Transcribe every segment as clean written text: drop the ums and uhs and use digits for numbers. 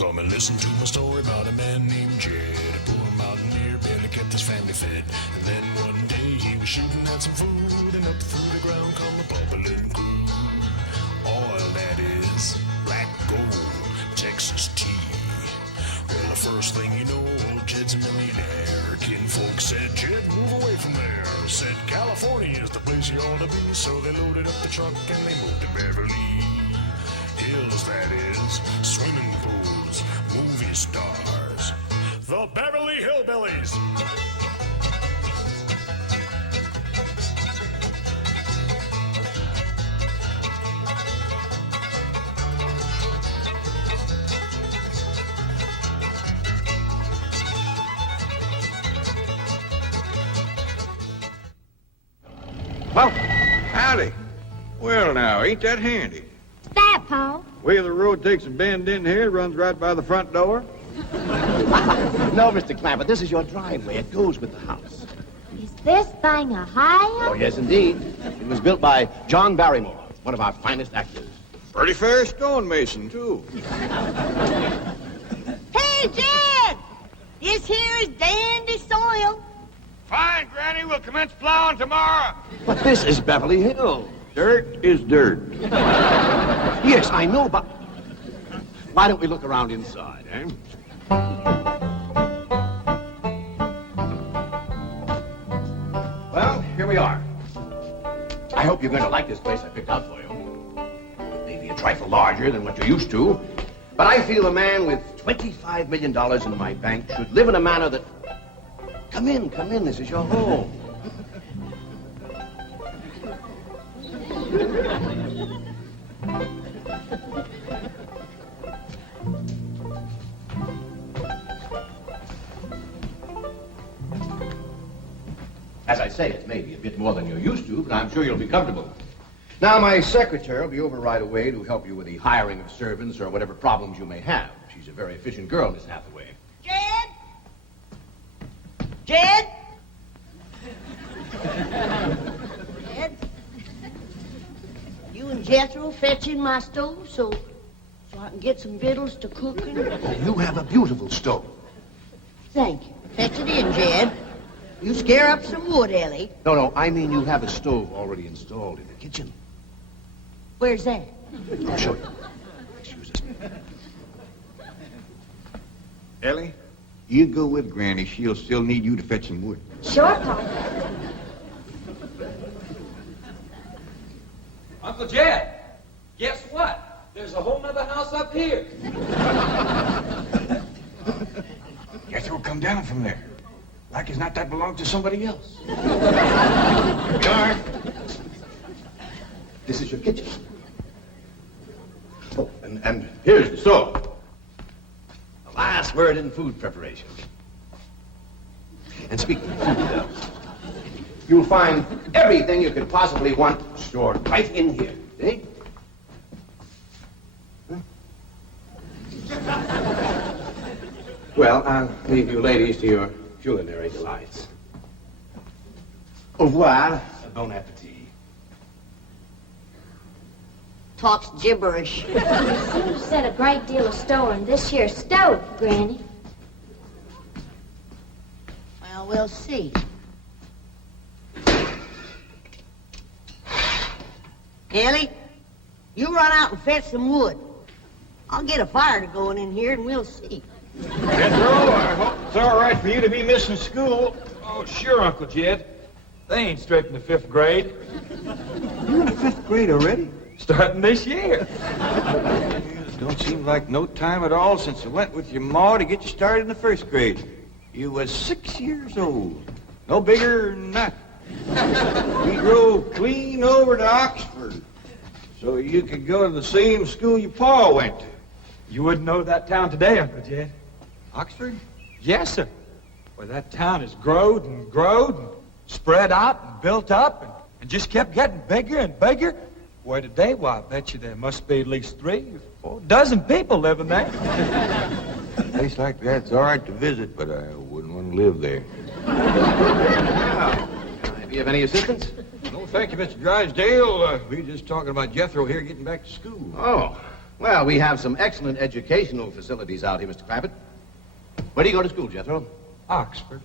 Come and listen to my story about a man named Jed. A poor mountaineer barely kept his family fed. And then one day he was shooting at some food, and up through the ground come a bubbling crude. Oil, that is, black gold, Texas tea. Well, the first thing you know, old Jed's a millionaire. Kinfolk said, Jed, move away from there. Said, California is the place you ought to be. So they loaded up the truck and they moved to Beverly Hills, that is, swimming pools, movie stars, the Beverly Hillbillies. Well, howdy. Well, now, ain't that handy? What's that, Pa? Way the road takes a bend in here, runs right by the front door. No, Mr. Clampett, this is your driveway. It goes with the house. Is this thing a house? Oh, yes, indeed. It was built by John Barrymore, one of our finest actors. Pretty fair stonemason, too. Hey, Jed! This here is dandy soil. Fine, Granny. We'll commence plowing tomorrow. But this is Beverly Hills. Dirt is dirt. Yes, I know, but why don't we look around inside, eh? Well, here we are. I hope you're going to like this place I picked out for you. Maybe a trifle larger than what you're used to, but I feel a man with $25 million in my bank should live in a manner that... Come in, this is your home. As I say, it may be a bit more than you're used to, but I'm sure you'll be comfortable. Now, my secretary will be over right away to help you with the hiring of servants or whatever problems you may have. She's a very efficient girl, Miss Hathaway. Jed? Jed? Jed? You and Jethro fetching my stove so I can get some victuals to cook in? Oh, you have a beautiful stove. Thank you. Fetch it in, Jed. You scare up some wood, Elly. No, I mean you have a stove already installed in the kitchen. Where's that? I'll show you. Excuse us. Ellie, you go with Granny. She'll still need you to fetch some wood. Sure, Pa. Uncle Jed, guess what? There's a whole nother house up here. Jethro, come down from there. Like as not, that belongs to somebody else. Darn. This is your kitchen. Oh, and here's the stove. The last word in food preparation. And speaking of food, you'll find everything you could possibly want stored right in here. See? Huh? Well, I'll leave you ladies to your culinary delights. Au revoir. Bon appetit. Talks gibberish. You set a great deal of store in this here stove, Granny. Well, we'll see. Elly, you run out and fetch some wood. I'll get a fire to going in here and we'll see. Jethro, I hope it's all right for you to be missing school. Oh, sure, Uncle Jed. They ain't straight in the 5th grade. You're in the 5th grade already? Starting this year. Don't seem like no time at all since you went with your ma to get you started in the 1st grade. You was 6 years old. No bigger than that. We drove clean over to Oxford so you could go to the same school your pa went to. You wouldn't know that town today, Uncle Jed. Oxford? Yes, sir. Well, that town has growed and spread out and built up and just kept getting bigger and bigger. Where today, why, I bet you there must be at least 3 or 4 dozen people living there. A place like that's all right to visit, but I wouldn't want to live there. Do you have any assistance? No, thank you, Mr. Drysdale. We were just talking about Jethro here getting back to school. Oh, Well, we have some excellent educational facilities out here, Mr. Clampett. Where do you go to school, Jethro? Oxford.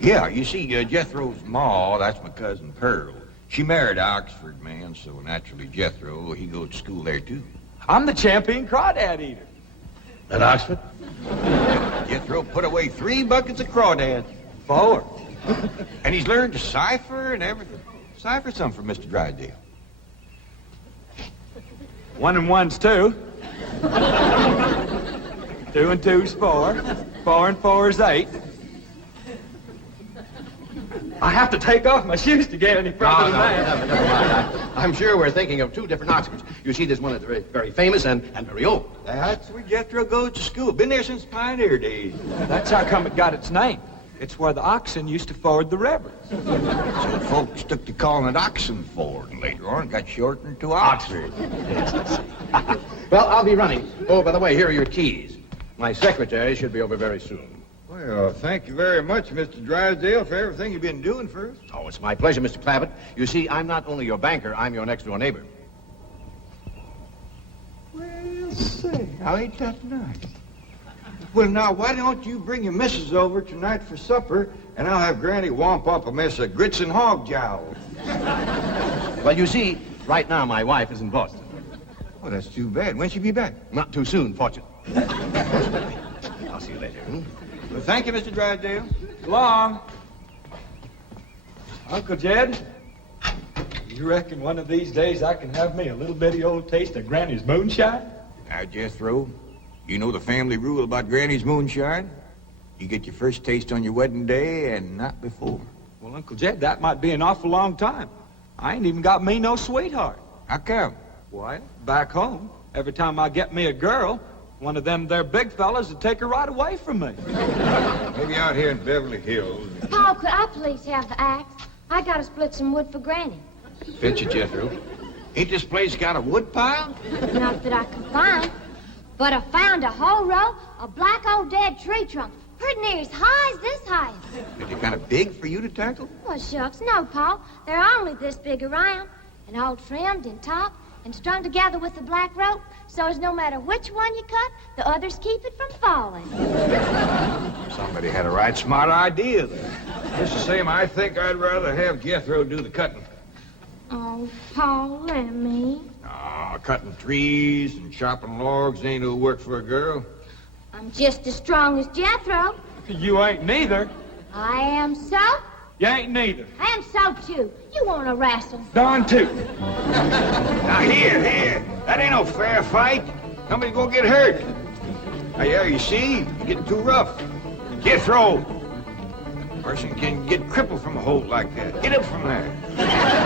Yeah, you see, Jethro's ma, that's my cousin Pearl. She married an Oxford man, so naturally Jethro, he goes to school there, too. I'm the champion crawdad eater. At Oxford? Jethro put away 3 buckets of crawdads. 4. And he's learned to cipher and everything. Cipher some for Mr. Drysdale. 1 and 1's 2. 2 and 2's 4. 4 and 4's 8. I have to take off my shoes to get any further than that. Never mind. I'm sure we're thinking of 2 different Oxfords. You see, there's one that's very, very famous and very old. That's where Jethro goes to school. Been there since pioneer days. That's how come it got its name. It's where the oxen used to ford the river. So folks took to calling it Oxenford, and later on it got shortened to Oxford. Well, I'll be running. Oh, by the way, here are your keys. My secretary should be over very soon. Well, thank you very much, Mr. Drysdale, for everything you've been doing for us. Oh, it's my pleasure, Mr. Clampett. You see, I'm not only your banker, I'm your next-door neighbor. Well, say, now ain't that nice? Well, now, why don't you bring your missus over tonight for supper, and I'll have Granny womp up a mess of grits and hog jowl. Well, you see, right now my wife is in Boston. Oh, that's too bad. When'll she be back? Not too soon, fortunately. I'll see you later. Well, thank you, Mr. Drysdale. So long. Uncle Jed, you reckon one of these days I can have me a little bitty old taste of Granny's moonshine? Now, Jethro, you know the family rule about Granny's moonshine? You get your first taste on your wedding day and not before. Well, Uncle Jed, that might be an awful long time. I ain't even got me no sweetheart. How come? Why, back home, every time I get me a girl, one of them there big fellas would take her right away from me. Maybe out here in Beverly Hills. Paul, could I please have the axe? I gotta split some wood for Granny. Fetch it, Jethro. Ain't this place got a wood pile? Not that I can find, but I found a whole row of black old dead tree trunks, pretty near as high as this height. Is it kind of big for you to tackle? Well, shucks, no, Paul. They're only this big around, and all trimmed and topped and strung together with the black rope, so as no matter which one you cut, the others keep it from falling. Somebody had a right smart idea there. Just the same, I think I'd rather have Jethro do the cutting. Oh, Paul, let me. Cutting trees and chopping logs ain't no work for a girl. I'm just as strong as Jethro. You ain't neither. I am so. You ain't neither. I am so, too. You want to wrestle? Darn too. Now, here. That ain't no fair fight. Somebody's gonna get hurt. Now, yeah, you see, you're getting too rough. Jethro. A person can get crippled from a hold like that. Get up from there.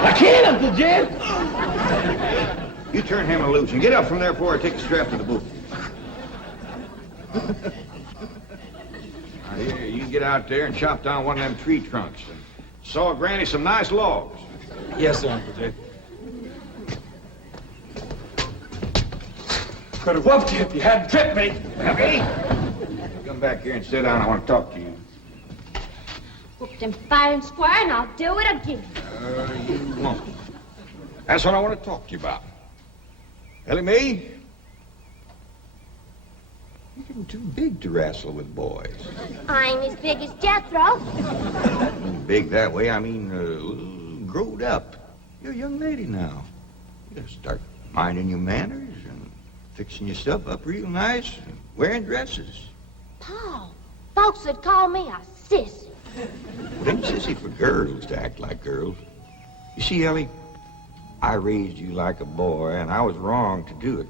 I can't, Uncle Jed. You turn him loose and get up from there before I take the strap to the boot. Now, here, you get out there and chop down one of them tree trunks and saw Granny some nice logs. Yes, sir, Uncle Jed. Could have whooped you if you hadn't tripped me. Heavy? Come back here and sit down. I want to talk to you. Whooped him fair and square, and I'll do it again. You won't. That's what I want to talk to you about. Elly May, you're getting too big to wrestle with boys. I ain't as big as Jethro. Big that way, I mean, growed up. You're a young lady now. You gotta start minding your manners and fixing your stuff up real nice and wearing dresses. Paul, folks would call me a sissy. It ain't sissy for girls to act like girls. You see, Elly, I raised you like a boy, and I was wrong to do it.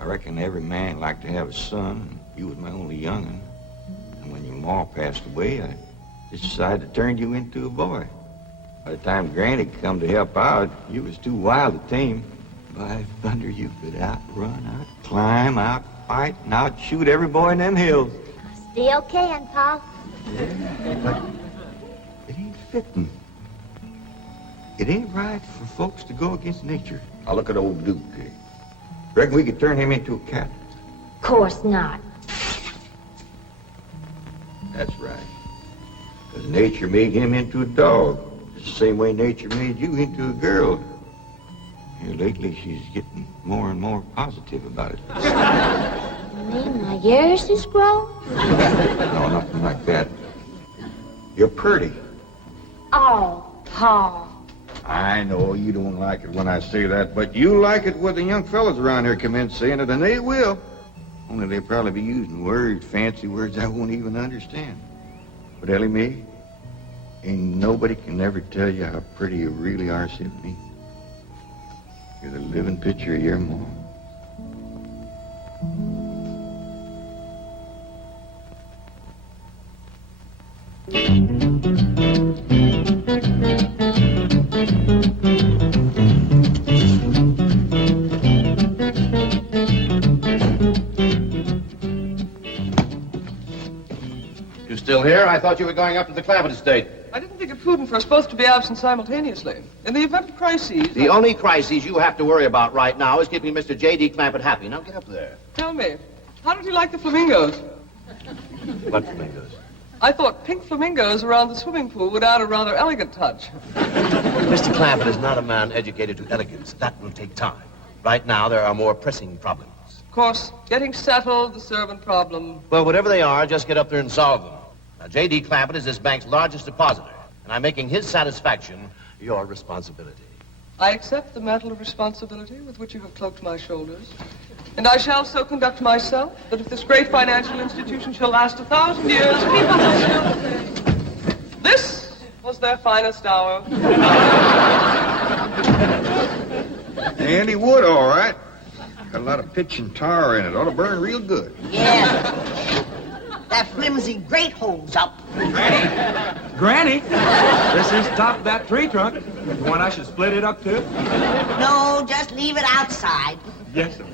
I reckon every man liked to have a son, and you was my only young'un. And when your ma passed away, I just decided to turn you into a boy. By the time Granny come to help out, you was too wild to tame. By thunder, you could outrun, out-climb, out-fight, and out-shoot every boy in them hills. I still can, Paul. Yeah, but it ain't fitting. It ain't right for folks to go against nature. Now look at old Duke. Reckon we could turn him into a cat? Of course not. That's right. Because nature made him into a dog. It's the same way nature made you into a girl. Here lately, she's getting more and more positive about it. You mean my ears is grown? No, nothing like that. You're pretty. Oh, Pa. I know you don't like it when I say that, but you like it when the young fellas around here come in saying it, and they will. Only they'll probably be using words, fancy words I won't even understand. But Elly May, ain't nobody can ever tell you how pretty you really are except me. You're the living picture of your mom. You still here? I thought you were going up to the Clampetts estate. I didn't think it prudent for us both to be absent simultaneously. In the event of crises... The only crises you have to worry about right now is keeping Mr. J.D. Clampett happy. Now get up there. Tell me, how did you like the flamingos? What flamingos? I thought pink flamingos around the swimming pool would add a rather elegant touch. Mr. Clampett is not a man educated to elegance. That will take time. Right now, there are more pressing problems. Of course, getting settled, the servant problem. Well, whatever they are, just get up there and solve them. Now, J.D. Clampett is this bank's largest depositor, and I'm making his satisfaction your responsibility. I accept the mantle of responsibility with which you have cloaked my shoulders, and I shall so conduct myself that if this great financial institution shall last 1,000 years, people will still say, this was their finest hour. Handy wood, all right. Got a lot of pitch and tar in it. Ought to burn real good. Yeah. That flimsy grate holds up. Granny, this is top of that tree trunk. You want I should split it up too? No, just leave it outside. Yes, sir.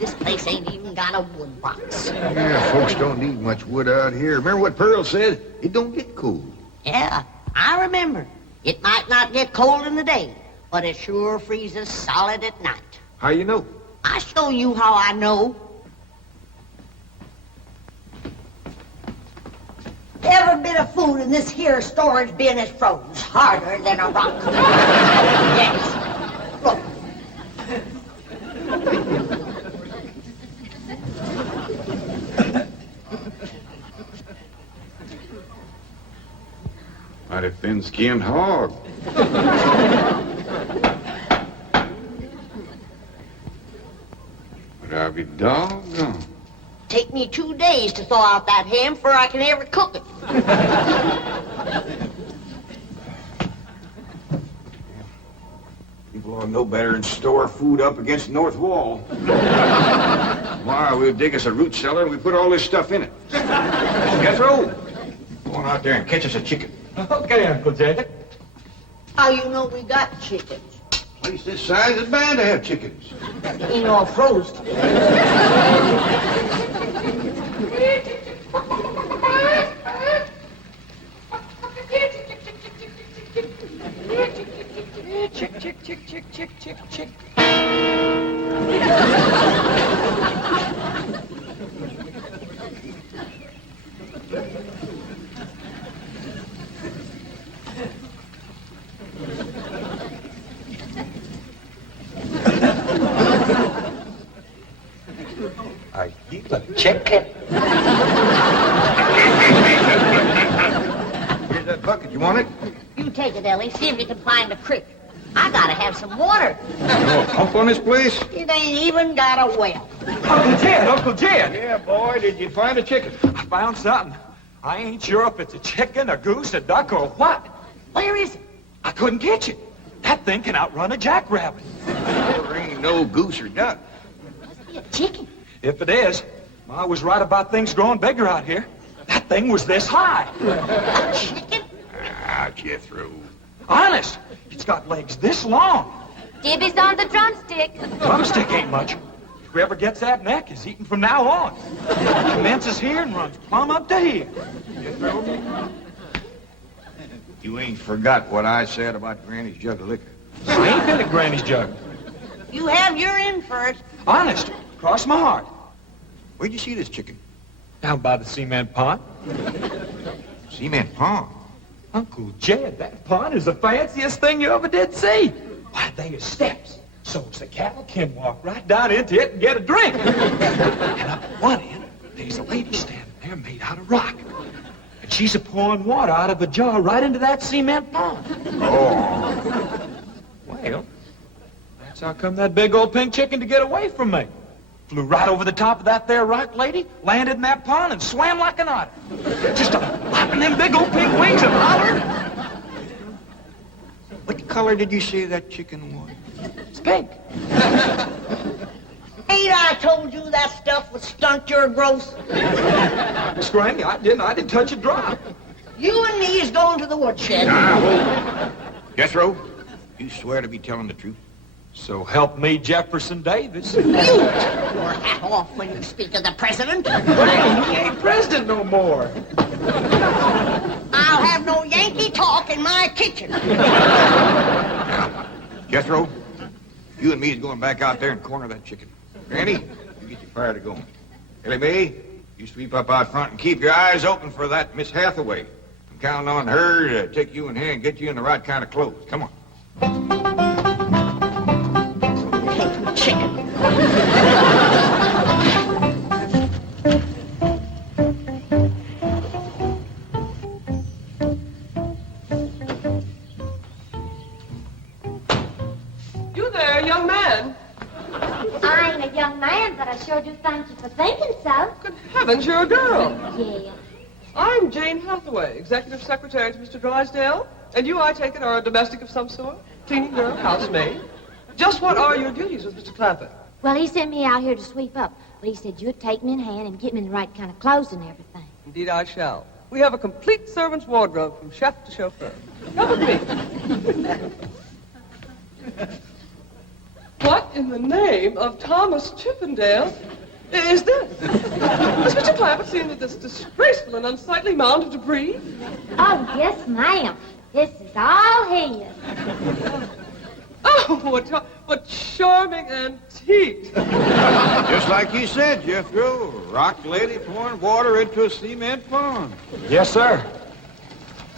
This place ain't even got a wood box. Yeah, folks don't need much wood out here. Remember what Pearl said? It don't get cold. Yeah, I remember. It might not get cold in the day, but it sure freezes solid at night. How you know? I'll show you how I know. Every bit of food in this here storage bin is froze harder than a rock. Yes. Look. Mighty thin-skinned hog. But I'll be doggone. Take me 2 days to thaw out that ham before I can ever cook it. People ought to know better than store food up against the north wall. Why, we'll dig us a root cellar and we put all this stuff in it. Jethro, go on out there and catch us a chicken. Okay, Uncle Jay. How you know we got chickens? Place this size is bound to have chickens. Ain't all frozen. Chick, chick, chick, chick, chick, chick, chick. I keep a chicken. Here's that bucket. You want it? You take it, Ellie. See if you can find a creek. I gotta have some water. You know a pump on this place? It ain't even got a well. Uncle Jed, Uncle Jed. Yeah, boy. Did you find a chicken? I found something. I ain't sure if it's a chicken, a goose, a duck, or what. Where is it? I couldn't catch it. That thing can outrun a jackrabbit. There ain't no goose or duck. Must be a chicken. If it is, Ma was right about things growing bigger out here. That thing was this high. A chicken? Ah, Jethro. Honest, it's got legs this long. Gibby's on the drumstick. Drumstick ain't much. Whoever gets that neck is eating from now on. It commences here and runs plumb up to here. You ain't forgot what I said about Granny's jug of liquor. I ain't been at Granny's jug. You have your in for it. Honest, cross my heart. Where'd you see this chicken? Down by the cement pond. Cement pond. Uncle Jed, that pond is the fanciest thing you ever did see. Why, they is steps. So's the cattle can walk right down into it and get a drink. And up at one end, there's a lady standing there made out of rock. And she's a-pouring water out of a jar right into that cement pond. Oh. Well, that's how come that big old pink chicken to get away from me. Flew right over the top of that there rock lady, landed in that pond, and swam like an otter. Just flapping them big old pink wings and hollering. What color did you say that chicken was? It's pink. Ain't I told you that stuff would stunt your growth? Miss Granny, I didn't touch a drop. You and me is going to the woodshed. Now, Jethro, you swear to be telling the truth? So help me, Jefferson Davis. You take your hat off when you speak of the president. Well, he ain't president no more. I'll have no Yankee talk in my kitchen. Jethro, you and me is going back out there and corner that chicken. Granny, you get your fire to going. Elly May, you sweep up out front and keep your eyes open for that Miss Hathaway. I'm counting on her to take you in hand and get you in the right kind of clothes. Come on. Hey, chicken. You there, young man. I ain't a young man, but I sure do thank you for thinking so. Good heavens, you're a girl. Yeah. I'm Jane Hathaway, executive secretary to Mr. Drysdale. And you, I take it, are a domestic of some sort? Cleaning girl, housemaid? Just what are your duties with Mr. Clampett? Well, he sent me out here to sweep up, but he said you'd take me in hand and get me in the right kind of clothes and everything. Indeed, I shall. We have a complete servant's wardrobe from chef to chauffeur. Come with me. What in the name of Thomas Chippendale is this? Has Mr. Clampett seen this disgraceful and unsightly mound of debris? Oh, yes, ma'am. This is all his. Oh, what charming antiques. Just like you said, Jethro. Rock lady pouring water into a cement pond. Yes, sir.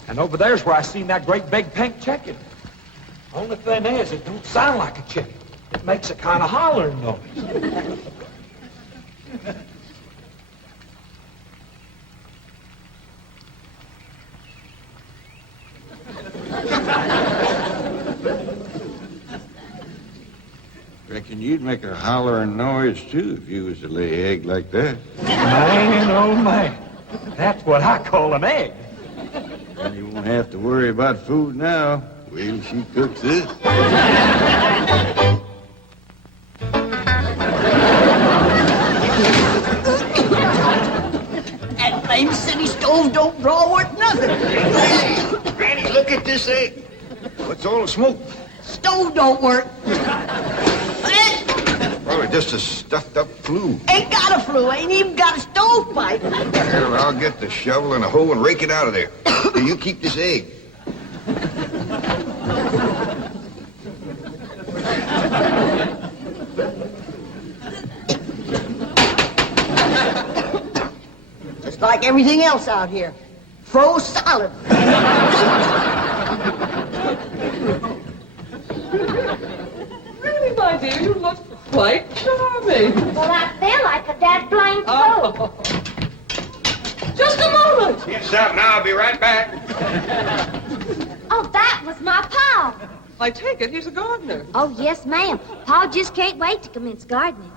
And over there's where I seen that great big pink chicken. Only thing is, it don't sound like a chicken. It makes a kind of hollering noise. Reckon you'd make a hollering noise, too, if you was to lay egg like that. Man, oh, man. That's what I call an egg. And you won't have to worry about food now. Wait till she cooks this. That blame city stove don't draw worth nothing. Granny, look at this egg. What's all the smoke? Stove don't work. Probably just a stuffed-up flue. Ain't got a flue, ain't even got a stovepipe. Well, I'll get the shovel and a hoe and rake it out of there. Here, you keep this egg. Just like everything else out here. Froze solid. Really, my dear, you look quite charming. Well, I feel like a dead blamed fool. Oh. Just a moment. Get something, I'll be right back. Oh, that was my Pa. I take it he's a gardener. Oh, yes, ma'am. Pa just can't wait to commence gardening.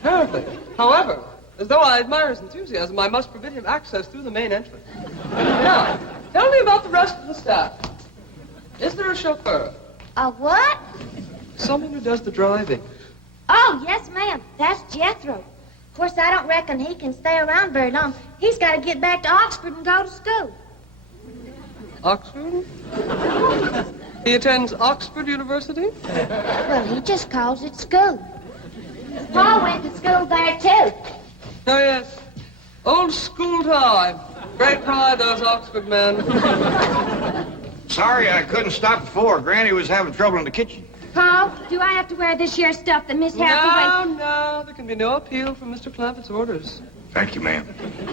Apparently. However, as though I admire his enthusiasm, I must forbid him access through the main entrance. Now, tell me about the rest of the staff. Is there a chauffeur? A what? Someone who does the driving. Oh, yes, ma'am. That's Jethro. Of course, I don't reckon he can stay around very long. He's got to get back to Oxford and go to school. Oxford? He attends Oxford University? Well, he just calls it school. Pa went to school there, too. Oh, yes. Old school time. Great pride, those Oxford men. Sorry I couldn't stop before. Granny was having trouble in the kitchen. Pa, do I have to wear this here stuff that Miss Hathaway... No, there can be no appeal from Mr. Clampett's orders. Thank you, ma'am.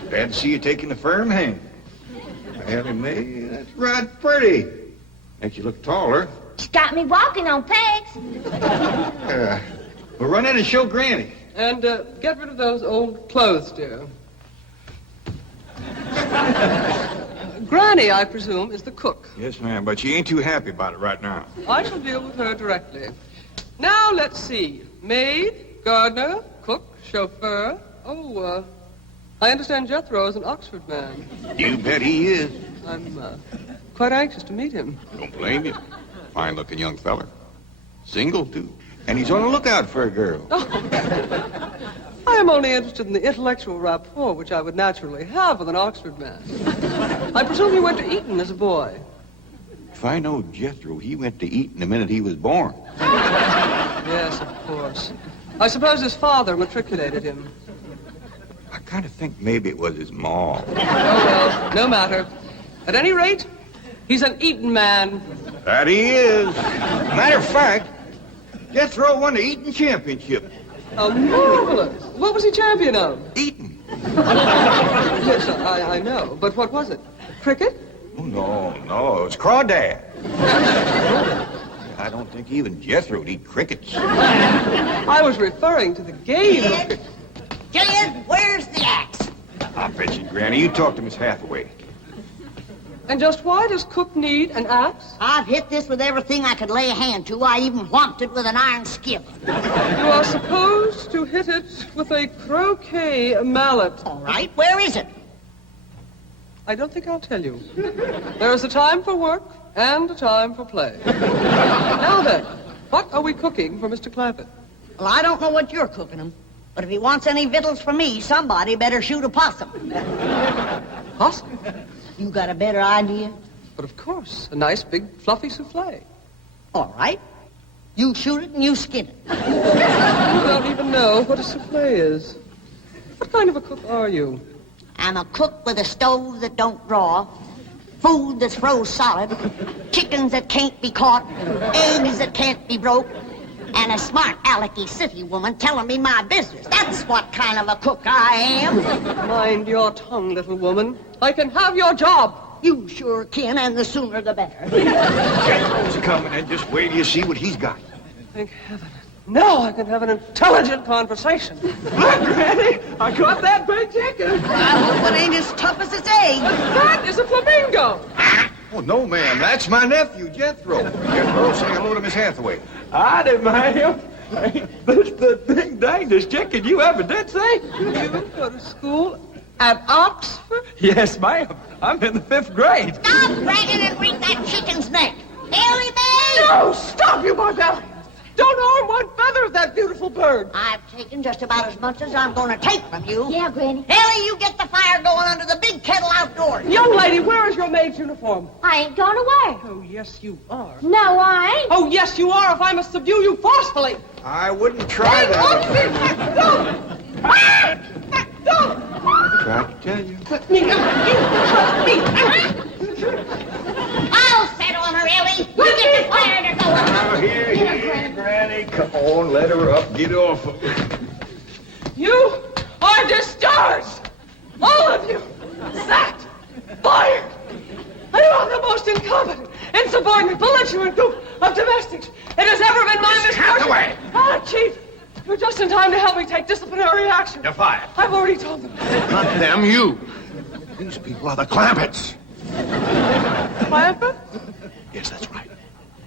Glad to see you taking a firm hand. Elly May, that's right pretty. Makes you look taller. She's got me walking on pegs. We'll run in and show Granny. And get rid of those old clothes, dear. Granny, I presume, is the cook. Yes, ma'am, but she ain't too happy about it right now. I shall deal with her directly. Now, let's see. Maid, gardener, cook, chauffeur. Oh, I understand Jethro is an Oxford man. You bet he is. I'm quite anxious to meet him. Don't blame you. Fine-looking young feller. Single, too. And he's on the lookout for a girl. I am only interested in the intellectual rapport which I would naturally have with an Oxford man. I presume you went to Eton as a boy. If I know Jethro, he went to Eton the minute he was born. Yes, of course. I suppose his father matriculated him. I kind of think maybe it was his ma. Oh, well, no matter. At any rate, he's an Eton man. That he is. Matter of fact, Jethro won the Eton championship. Oh, marvelous. What was he champion of? Eton. Yes, I know. But what was it? Cricket? Oh, no, it was crawdad. I don't think even Jethro'd eat crickets. I was referring to the game of Kid, Kid, where's the axe? I'll bet you, Granny. You talk to Miss Hathaway. And just why does Cook need an axe? I've hit this with everything I could lay a hand to. I even whomped it with an iron skillet. You are supposed to hit it with a croquet mallet. All right, where is it? I don't think I'll tell you. There is a time for work and a time for play. Now then, what are we cooking for Mr. Clampett? Well, I don't know what you're cooking him, but if he wants any victuals from me, somebody better shoot a possum. Possum? You got a better idea? But of course, a nice big fluffy souffle. All right. You shoot it and you skin it. You don't even know what a souffle is. What kind of a cook are you? I'm a cook with a stove that don't draw, food that's froze solid, chickens that can't be caught, eggs that can't be broke, and a smart alecky city woman telling me my business. That's what kind of a cook I am. Mind your tongue, little woman. I can have your job. You sure can, and the sooner the better. Jethro's coming, and just wait till you see what he's got. Thank heaven. Now I can have an intelligent conversation. Look, Granny, I caught that big chicken. I hope it ain't as tough as its egg. That is a flamingo. Oh, no, ma'am. That's my nephew, Jethro. Jethro, say hello to Miss Hathaway. I didn't mind him. That's the ding dangest chicken you ever did see. You go to school at Oxford? Yes, ma'am. I'm in the 5th grade. Stop dragging and wring that chicken's neck. Elly May! No, stop, you barbarians. Don't harm one feather of that beautiful bird. I've taken just about as much as I'm going to take from you. Yeah, Granny. Elly, you get the fire going under the big kettle outdoors. Young lady, where is your maid's uniform? I ain't going away. Oh, yes, you are. No, I ain't. Oh, yes, you are, if I must subdue you forcefully. I wouldn't try Hang that. on to me. Don't. Tried to tell you. Let me go. You trust me. I'll set on her, Elly. You get the fire to go. Now, here, Granny. Come on, let her up. Get off of her. You are discharged. All of you. Sacked. Fired. You are the most incompetent, insubordinate, belligerent group of domestics it has ever been my misfortune. Hathaway! Ah, Chief, you're just in time to help me take disciplinary action. You're fired. I've already told them. Not them, you. These people are the Clampetts. Clampett? Yes, that's right.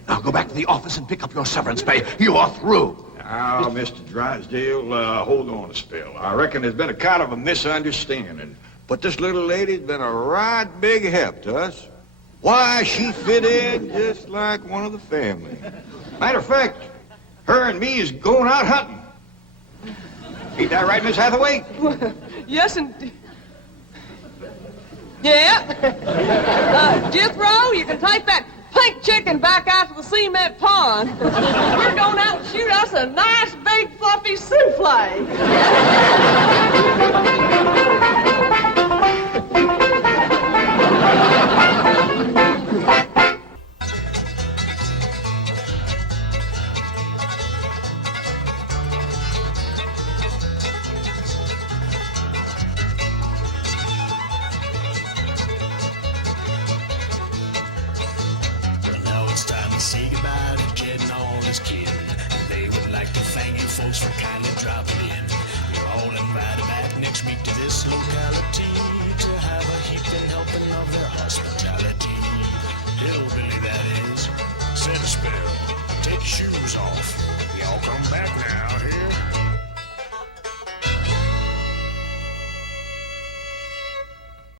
Now go back to the office and pick up your severance pay. You are through. Now, Mr. Drysdale, hold on a spell. I reckon there's been a kind of a misunderstanding. But this little lady's been a right big help to us. Why, she fit in just like one of the family. Matter of fact, her and me is going out hunting. Ain't that right, Miss Hathaway? Yes, indeed. Yeah. Jethro, you can take that pink chicken back out to the cement pond. We're going out and shoot us a nice, big, fluffy souffle. Well, now it's time to say goodbye folks for kindly dropping in. You're all invited back next week to this locality to have a heaping helping of their hospitality.